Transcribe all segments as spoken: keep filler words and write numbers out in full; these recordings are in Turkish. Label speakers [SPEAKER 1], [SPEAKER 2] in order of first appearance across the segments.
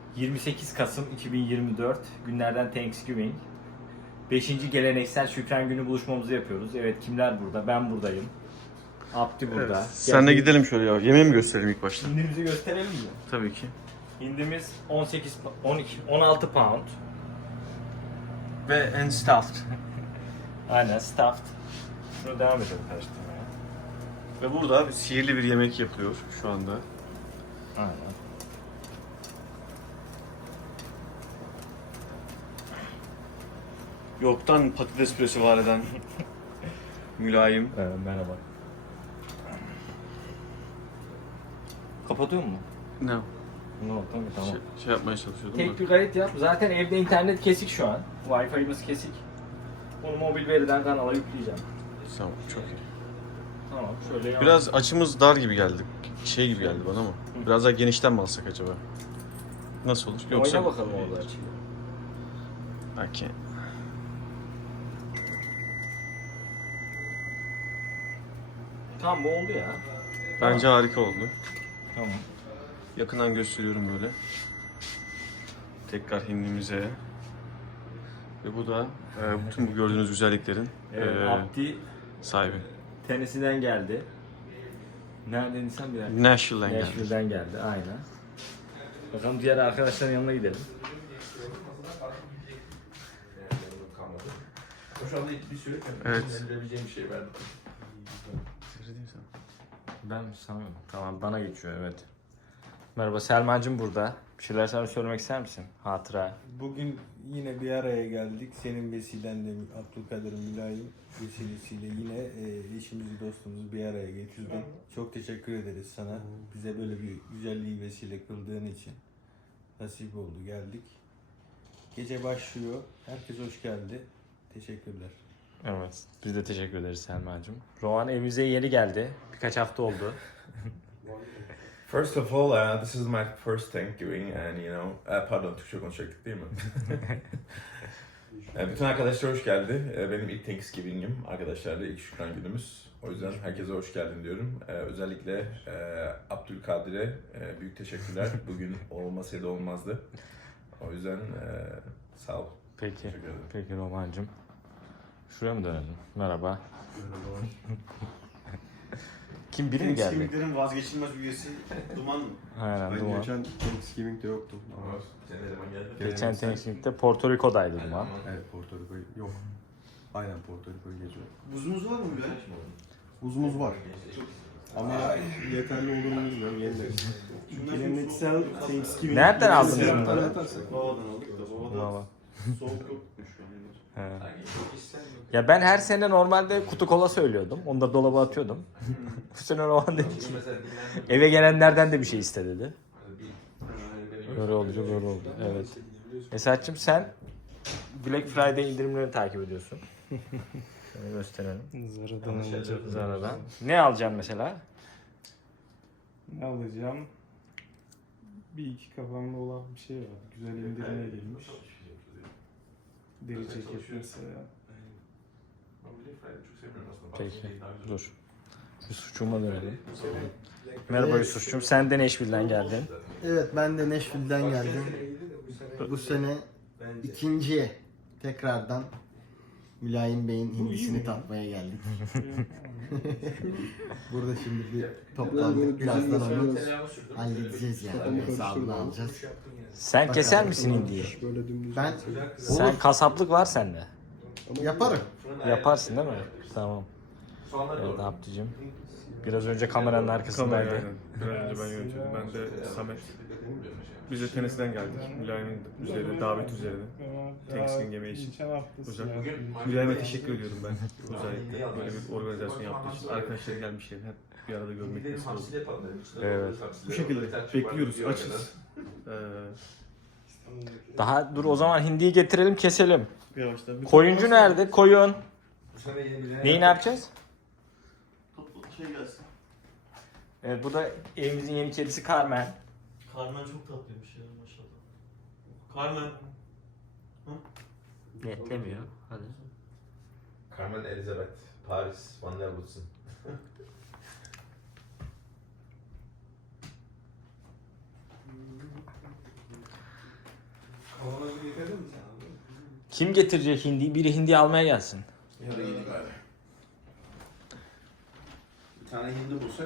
[SPEAKER 1] yirmi sekiz Kasım iki bin yirmi dört günlerden Thanksgiving. beşinci geleneksel Şükran Günü buluşmamızı yapıyoruz. Evet, kimler burada? Ben buradayım. Abdi burada.
[SPEAKER 2] Evet. Senle gidelim şöyle ya. Yemeği mi gösterelim ilk başta?
[SPEAKER 1] Hindimizi gösterelim mi?
[SPEAKER 2] Tabii ki.
[SPEAKER 1] Hindimiz on sekiz, on iki, on altı pound.
[SPEAKER 2] Ve and stuffed.
[SPEAKER 1] Aynen, stuffed. Şunu devam edelim karıştırmaya.
[SPEAKER 2] Ve burada bir sihirli bir yemek yapıyor şu anda.
[SPEAKER 1] Aynen.
[SPEAKER 2] Yoktan patates püresi var eden mülayim.
[SPEAKER 1] Evet, merhaba. Kapatıyor mu?
[SPEAKER 2] Ne?
[SPEAKER 1] No, tamam, tamam.
[SPEAKER 2] Şey, şey yapmaya çalışıyordum
[SPEAKER 1] Tek
[SPEAKER 2] da.
[SPEAKER 1] bir kayıt yap. Zaten evde internet kesik şu an. Wi-Fi'miz kesik. Onu mobil veriden kanala yükleyeceğim.
[SPEAKER 2] Tamam, çok iyi.
[SPEAKER 1] Tamam, şöyle yap.
[SPEAKER 2] Biraz açımız dar gibi geldi. Şey gibi geldi bana ama. Biraz daha genişten mi alsak acaba? Nasıl olur? Yoksa...
[SPEAKER 1] Oyna bakalım orada açıyı.
[SPEAKER 2] Okay.
[SPEAKER 1] Tamam, bu oldu ya.
[SPEAKER 2] Bence harika oldu.
[SPEAKER 1] Tamam.
[SPEAKER 2] Yakından gösteriyorum böyle. Tekrar hindimize. Ve bu da e, bütün bu gördüğünüz güzelliklerin
[SPEAKER 1] Evet,
[SPEAKER 2] e,
[SPEAKER 1] Abdi
[SPEAKER 2] sahibi.
[SPEAKER 1] Tennessee'den geldi. Nereden insan bir yer?
[SPEAKER 2] Nashville'den geldi.
[SPEAKER 1] Nashville'den geldi, aynen. Bakalım diğer arkadaşların yanına gidelim.
[SPEAKER 3] Şu anda bir süre
[SPEAKER 2] Evet.
[SPEAKER 3] verebileceğim bir şey verdim.
[SPEAKER 1] Ben sanmıyorum. Tamam, bana geçiyor, evet. Merhaba, Selma'cığım burada. Bir şeyler sana söylemek ister misin? Hatıra.
[SPEAKER 4] Bugün yine bir araya geldik. Senin vesilenle Abdülkadir Mülayim vesilesiyle yine e, eşimizi dostumuzu bir araya getirdin. Çok teşekkür ederiz sana. Bize böyle bir güzelliği vesile kıldığın için. Nasip oldu, geldik. Gece başlıyor. Herkes hoş geldi. Teşekkürler.
[SPEAKER 1] Evet, biz de teşekkür ederiz Selma'cığım. Rohan evimize yeni geldi. Birkaç hafta oldu.
[SPEAKER 3] First of all, uh, this is my first Thanksgiving and you know, uh, pardon Türkçe konuşacaktık değil mi? Uh, bütün arkadaşlar hoş geldi. Uh, Benim ilk Thanksgiving'im arkadaşlarla, ilk Şükran günümüz. O yüzden herkese hoş geldin diyorum. Uh, Özellikle uh, Abdülkadir'e uh, büyük teşekkürler. Bugün olmasaydı olmazdı. O yüzden uh, sağ ol.
[SPEAKER 1] Peki,
[SPEAKER 3] Teşekkür ederim.
[SPEAKER 1] peki Roman'cığım. Şuraya mı dönelim? Merhaba. Kim, biri mi geldi?
[SPEAKER 2] Thanksgiving'lerin vazgeçilmez üyesi Duman mı?
[SPEAKER 1] Aynen, Duman.
[SPEAKER 4] geçen Thanksgiving'de yoktum.
[SPEAKER 3] Sen ne zaman geldin?
[SPEAKER 1] Geçen Thanksgiving'de Porto Rico'daydı Duman.
[SPEAKER 4] Evet, Porto Rico yok. Aynen Porto Rico'yu geziyor.
[SPEAKER 2] Buzumuz var mı Mülayim?
[SPEAKER 4] Buzumuz var. Ama yeterli olur mu bilmiyorum. Yenileriz. Geleneksel Thanksgiving.
[SPEAKER 1] Nereden aldınız bunları?
[SPEAKER 2] Babadan aldık da babada
[SPEAKER 1] Baba.
[SPEAKER 2] soğuk yokmuş yani.
[SPEAKER 1] He. Ya ben her sene normalde kutu kola söylüyordum. Onu da dolaba atıyordum. Bu sene Roman dedi ki eve gelenlerden de bir şey iste dedi. Böyle olunca böyle oldu. Evet. Esat'cığım sen Black Friday indirimlerini takip ediyorsun. Şöyle gösterelim.
[SPEAKER 4] Zara'dan alacağım.
[SPEAKER 1] Zara'dan. Ne alacaksın mesela?
[SPEAKER 4] Ne alacağım? Bir iki kafamda olan bir şey var. Güzel indirime girmiş. Deri ceket mesela.
[SPEAKER 1] Peki. Dur. Yusuf'cuma dönelim. Merhaba Yusuf'cum. Sen de Nashville'den geldin.
[SPEAKER 5] Evet, ben de Nashville'den geldim. Bu sene ikinciye tekrardan Mülayim Bey'in hindisini tatmaya geldik. Burada şimdi bir toplandık. Birazdan onu halledeceğiz yani. Hesabını alacağız.
[SPEAKER 1] Sen keser misin hindiyi?
[SPEAKER 5] Ben
[SPEAKER 1] Sen kasaplık var sende.
[SPEAKER 5] yaparım.
[SPEAKER 1] Yaparsın değil mi? Tamam. Evet Abdücüm. Biraz önce kameranın arkasındaydı.
[SPEAKER 2] Aynen. Biraz önce ben yönetiyordum. Ben de Samet. Biz de Tennessee'den geldik. Mülayim'in üzerine, davet üzerine. Thanksgiving yemeği için. Güzel. Mülayim'e teşekkür ediyorum ben. Özellikle böyle bir organizasyon yaptığı için. Arkadaşlar gelmişler. Hep bir arada görmek nasıl olur.
[SPEAKER 1] Evet.
[SPEAKER 2] Bu şekilde bekliyoruz. Açız. Ee,
[SPEAKER 1] Daha dur, o zaman hindiyi getirelim, keselim.
[SPEAKER 2] yavaştan.
[SPEAKER 1] Koyuncu nerede? Koyun. Neyi ne yapacağız?
[SPEAKER 2] Şey gelsin.
[SPEAKER 1] Evet, bu da evimizin yeni kedisi Carmen.
[SPEAKER 2] Carmen çok tatlıymış ya maşallah. Carmen.
[SPEAKER 1] Netlemiyor. Hadi.
[SPEAKER 3] Carmen Elizabeth, Paris, Van der Woodsen.
[SPEAKER 1] Kim getirecek hindiyi? Biri hindi almaya gelsin.
[SPEAKER 3] Ya da gideyim abi. Bir tane hindi bulsak.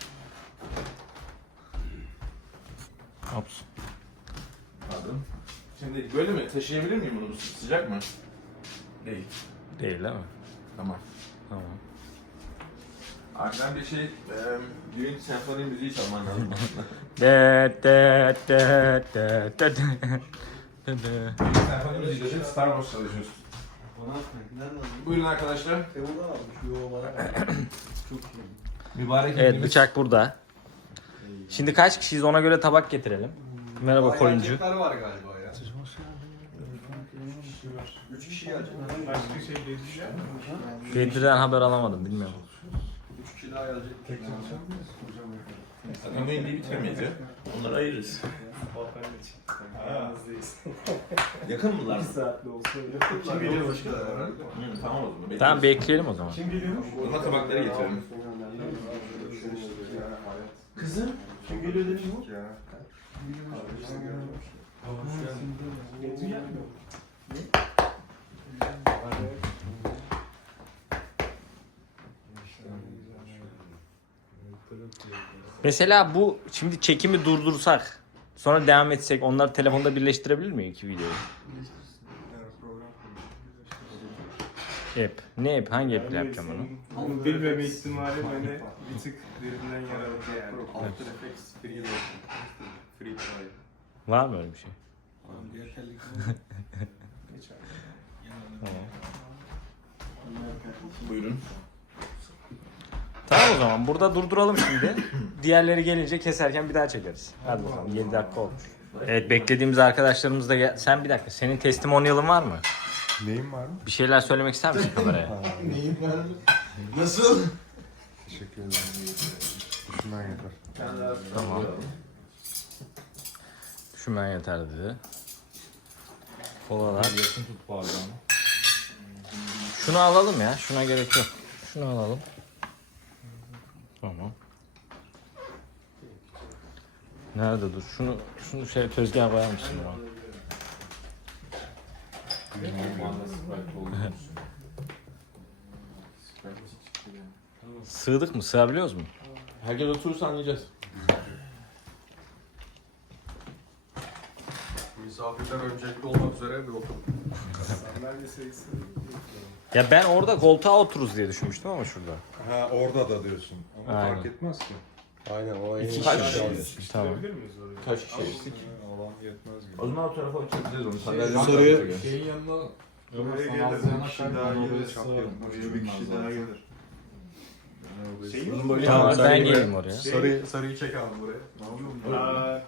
[SPEAKER 1] Ops.
[SPEAKER 3] Pardon. Şimdi böyle mi? Taşıyabilir miyim bunu? Sıcak mı? Değil.
[SPEAKER 1] Değil değil mi?
[SPEAKER 3] Tamam.
[SPEAKER 1] Tamam.
[SPEAKER 3] Arkadan bir şey, e, düğün senfoni müziği çalman lazım.
[SPEAKER 1] De de de de de de de de.
[SPEAKER 3] Senfoni müziği dedin, Star Wars çalışıyorsun. Buyurun arkadaşlar. Mübarek
[SPEAKER 1] Evet,
[SPEAKER 3] hindimiz.
[SPEAKER 1] bıçak burada. Şimdi kaç kişiyiz ona göre tabak getirelim. Merhaba koyuncu.
[SPEAKER 4] var galiba ya. Üç kişi gelecek.
[SPEAKER 2] Başka şey değişiyor.
[SPEAKER 1] Bedri'den haber alamadım bilmiyorum.
[SPEAKER 4] Üç kişi daha gelecek. Tek
[SPEAKER 3] Zaten bu hindiyi bitiremeyiz ya. Onları ayırırız. Yakın mılar?
[SPEAKER 2] Saatli olsa bile.
[SPEAKER 4] Kim geliyor başka da var?
[SPEAKER 3] Hı, tamam o zaman.
[SPEAKER 1] Tamam bekleyelim o zaman.
[SPEAKER 2] Kim geliyormuş?
[SPEAKER 3] Ona tabakları getirelim.
[SPEAKER 2] Kızım. Kim geliyor demiş bu?
[SPEAKER 1] Mesela bu şimdi çekimi durdursak sonra devam etsek onları telefonda birleştirebilir miyim iki videoyu? App. Ne app? Hangi app ile yapacağım onu?
[SPEAKER 2] Bunu bilmeme ihtimali beni bir tık derinden yaraladı yani.
[SPEAKER 4] After Effects free version. Free trial.
[SPEAKER 1] Var mı öyle bir şey?
[SPEAKER 3] Buyurun.
[SPEAKER 1] Tamam o zaman burada durduralım şimdi. Diğerleri gelince keserken bir daha çekeriz. Hadi bakalım yedi dakika olmuş. Evet beklediğimiz arkadaşlarımız da gel. Sen bir dakika senin testimonyalın var mı?
[SPEAKER 6] Neyim var mı?
[SPEAKER 1] Bir şeyler söylemek ister misin kameraya?
[SPEAKER 5] Neyim var? Nasıl?
[SPEAKER 6] Teşekkür ederim. Düşünmen yeter.
[SPEAKER 1] Tamam. Düşünmen yeter dedi. Kolalar.
[SPEAKER 3] Yakın tut pardon.
[SPEAKER 1] Şunu alalım ya. Şuna gerek yok. Şunu alalım. Tamam. Nerede dur? Şunu şunu şey tezgaha koyar mısın ya? Sığdık mı? Sığabiliyoruz mu?
[SPEAKER 3] Herkes oturursa anlayacağız.
[SPEAKER 4] Misafirler öncelikli olmak üzere bir oturun.
[SPEAKER 1] Ya ben orada koltuğa otururuz diye düşünmüştüm ama şurada.
[SPEAKER 6] Ha orada da diyorsun. Ama
[SPEAKER 1] Aynen.
[SPEAKER 6] fark etmez ki. Aynen o en
[SPEAKER 1] İki
[SPEAKER 6] iyi
[SPEAKER 3] kaç
[SPEAKER 6] şey.
[SPEAKER 3] kişi?
[SPEAKER 1] Tamam.
[SPEAKER 2] Bilir miyiz orayı?
[SPEAKER 3] Kaç kişi eksik?
[SPEAKER 6] Alan yetmez gibi.
[SPEAKER 3] O zaman o tarafa çekeceğiz onu.
[SPEAKER 6] Şey,
[SPEAKER 3] Sandalye
[SPEAKER 6] soruyu-
[SPEAKER 3] şeyin
[SPEAKER 4] yanına
[SPEAKER 2] Oraya gelir.
[SPEAKER 4] bir kişi daha gelir. Oraya bir kişi daha gelir.
[SPEAKER 2] Şeyi
[SPEAKER 3] Uzun boylu
[SPEAKER 1] Tamam
[SPEAKER 3] yanlar.
[SPEAKER 1] ben geleyim oraya.
[SPEAKER 4] Sarıyı, sarıyı çek abi buraya.
[SPEAKER 2] Aa,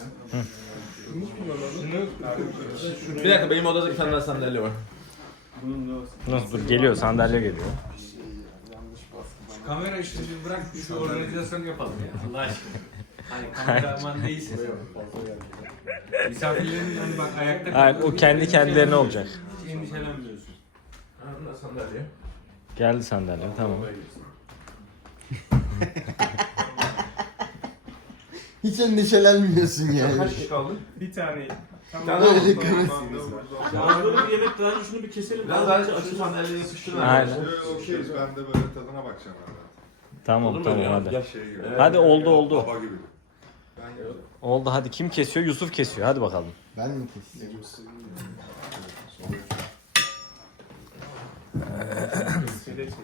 [SPEAKER 3] Bir dakika benim odada bir tane daha sandalye var.
[SPEAKER 1] Nasıl dur geliyor sandalye geliyor.
[SPEAKER 7] Kamera işini bırak şu organizasyonu yapalım ya Allah aşkına. Hani kameraman değilsin. Misafirlerin hani bak ayakta
[SPEAKER 1] Hayır o kendi kendilerine olacak.
[SPEAKER 7] hiç endişelenmiyorsun.
[SPEAKER 3] Ha, bunda sandalye.
[SPEAKER 1] Geldi sandalye tamam.
[SPEAKER 5] Hiç endişelenmiyorsun yani.
[SPEAKER 3] Kaç kişi kaldı?
[SPEAKER 2] bir tane.
[SPEAKER 3] tane
[SPEAKER 2] Tamam.
[SPEAKER 3] daha
[SPEAKER 5] Öyle
[SPEAKER 2] Tamam,
[SPEAKER 5] kırmızı.
[SPEAKER 2] tamam,
[SPEAKER 7] Ya böyle bir yemek daha önce şunu bir keselim.
[SPEAKER 3] Biraz daha şu sandalyeye yapıştırın.
[SPEAKER 1] Aynen.
[SPEAKER 6] Okeyiz ben de böyle tadına bakacağım herhalde.
[SPEAKER 1] Tamam
[SPEAKER 3] Olur mu
[SPEAKER 1] tamam
[SPEAKER 3] ya?
[SPEAKER 1] hadi.
[SPEAKER 3] Gel.
[SPEAKER 6] Şey gibi.
[SPEAKER 1] Hadi oldu oldu.
[SPEAKER 6] Baba gibi. Ben yedim.
[SPEAKER 1] Oldu hadi kim kesiyor? Yusuf kesiyor hadi bakalım.
[SPEAKER 5] Ben mi keseyim?
[SPEAKER 2] Şeyde çek.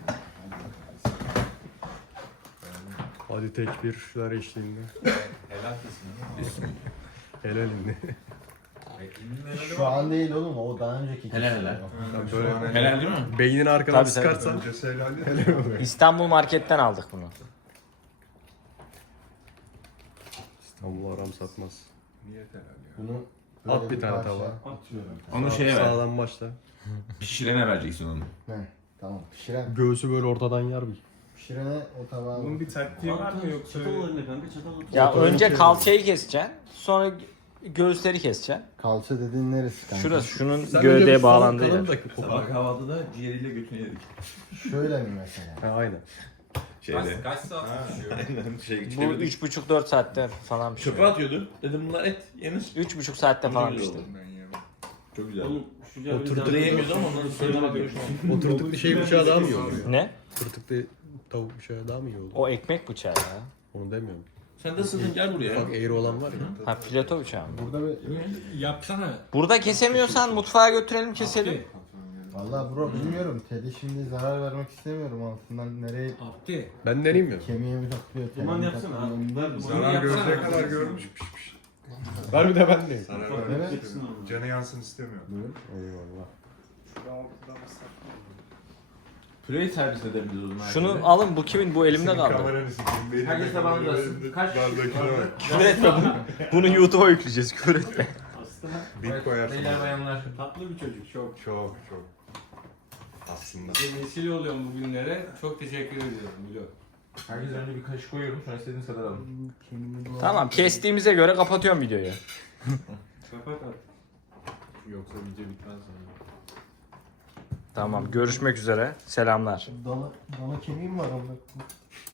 [SPEAKER 6] Hadi tekbirler eşliğinde.
[SPEAKER 7] Helal kesin.
[SPEAKER 6] Helal indi.
[SPEAKER 5] Şu an değil oğlum o daha önceki.
[SPEAKER 3] Helal helal.
[SPEAKER 6] Böyle
[SPEAKER 3] Helal değil mi?
[SPEAKER 6] beynin arkadan
[SPEAKER 1] Tabii, tabii.
[SPEAKER 6] sıkarsan. Öncesi helal değil. Helal oluyor.
[SPEAKER 1] İstanbul marketten aldık bunu.
[SPEAKER 6] İstanbul aram satmaz.
[SPEAKER 3] Niyet helal ya.
[SPEAKER 5] Bunu
[SPEAKER 6] At
[SPEAKER 5] böyle
[SPEAKER 6] bir tane
[SPEAKER 5] parça-
[SPEAKER 6] tabağa.
[SPEAKER 3] Onu şeye ver.
[SPEAKER 6] Sağlam başla.
[SPEAKER 3] Pişirene vereceksin onu.
[SPEAKER 5] Ne? Tamam pişiren.
[SPEAKER 6] Göğsü böyle ortadan yar bir.
[SPEAKER 5] Pişirene o tabağı.
[SPEAKER 2] Bunun bir taktiği var mı yoksa?
[SPEAKER 7] Çatal önüne kanka çatal otur.
[SPEAKER 1] Ya önce kalçayı keseceksin. Sonra göğüsleri keseceksin.
[SPEAKER 5] Kalça dediğin neresi kanka?
[SPEAKER 1] Şurası şunun gövdeye bağlandığı yer.
[SPEAKER 3] Sabah kahvaltıda ciğeriyle götünü yedik.
[SPEAKER 5] Şöyle mi mesela?
[SPEAKER 6] Ha aynen.
[SPEAKER 3] Şeyde.
[SPEAKER 7] Kaç saat pişiyor?
[SPEAKER 3] Aynen şey
[SPEAKER 1] Bu
[SPEAKER 3] çevirdik.
[SPEAKER 1] üç buçuk dört saatte falan
[SPEAKER 3] Çöpe
[SPEAKER 1] pişiyor.
[SPEAKER 3] atıyordu. Dedim bunlar et yenir.
[SPEAKER 1] Üç buçuk saatte falan pişti.
[SPEAKER 3] Çok güzel.
[SPEAKER 6] Oturttuk,
[SPEAKER 3] yemiyordu ama onları söylemek
[SPEAKER 6] oturttuk şey bıçağı daha mı iyi oluyor?
[SPEAKER 1] Ne?
[SPEAKER 6] Tırtıklı tavuk bıçağı daha mı iyi oluyor?
[SPEAKER 1] O ekmek bıçağı ya.
[SPEAKER 6] Onu demiyorum.
[SPEAKER 3] Sen de sığdın gel buraya.
[SPEAKER 6] Bak eğri olan var ya.
[SPEAKER 1] Ha fileto bıçağı mı?
[SPEAKER 6] Burada bir
[SPEAKER 7] Yapsana.
[SPEAKER 1] Burada kesemiyorsan mutfağa götürelim keselim.
[SPEAKER 5] Valla bro bilmiyorum. Ted'e şimdi zarar vermek istemiyorum altından. Nereye
[SPEAKER 7] Abdi.
[SPEAKER 6] ben deneyeyim mi?
[SPEAKER 5] kemiğe mi takılıyor?
[SPEAKER 7] Duman
[SPEAKER 5] tele mi
[SPEAKER 7] yapsana
[SPEAKER 5] takılıyor,
[SPEAKER 7] abi.
[SPEAKER 5] emin değilim.
[SPEAKER 6] Zarar görecek kadar görmüş. Ver bir de ben deneyeyim.
[SPEAKER 5] Evet.
[SPEAKER 8] Canı yansın istemiyor.
[SPEAKER 6] Eyvallah.
[SPEAKER 3] Püreyi servis edebiliriz o zaman.
[SPEAKER 1] Şunu alın, bu kimin? Bu elimde kaldı.
[SPEAKER 8] Kameranı sikeyim. Benim
[SPEAKER 3] Herkes
[SPEAKER 8] de
[SPEAKER 3] tabağını
[SPEAKER 8] kameranın
[SPEAKER 3] yazsın.
[SPEAKER 8] önünde
[SPEAKER 3] Kaç kişi
[SPEAKER 8] bardakine
[SPEAKER 3] var?
[SPEAKER 8] bak.
[SPEAKER 1] Küfür etme bunu. Bunu YouTube'a yükleyeceğiz, küfür etme.
[SPEAKER 7] Aslında
[SPEAKER 8] Bir koyarsın.
[SPEAKER 3] Beyler bayanlar.
[SPEAKER 7] tatlı bir çocuk çok.
[SPEAKER 8] Çok çok. Aslında.
[SPEAKER 7] Bize vesile oluyorum bugünlere. Çok teşekkür ediyorum Milo.
[SPEAKER 3] Herkes önce bir kaşık koyuyorum. Sonra istediğiniz kadar alın.
[SPEAKER 1] Tamam, kestiğimize göre kapatıyorum videoyu.
[SPEAKER 7] Kapat artık. Yoksa video bitmez sonra.
[SPEAKER 1] Tamam, görüşmek üzere. Selamlar.
[SPEAKER 5] Dana, dana kemiğim var onda.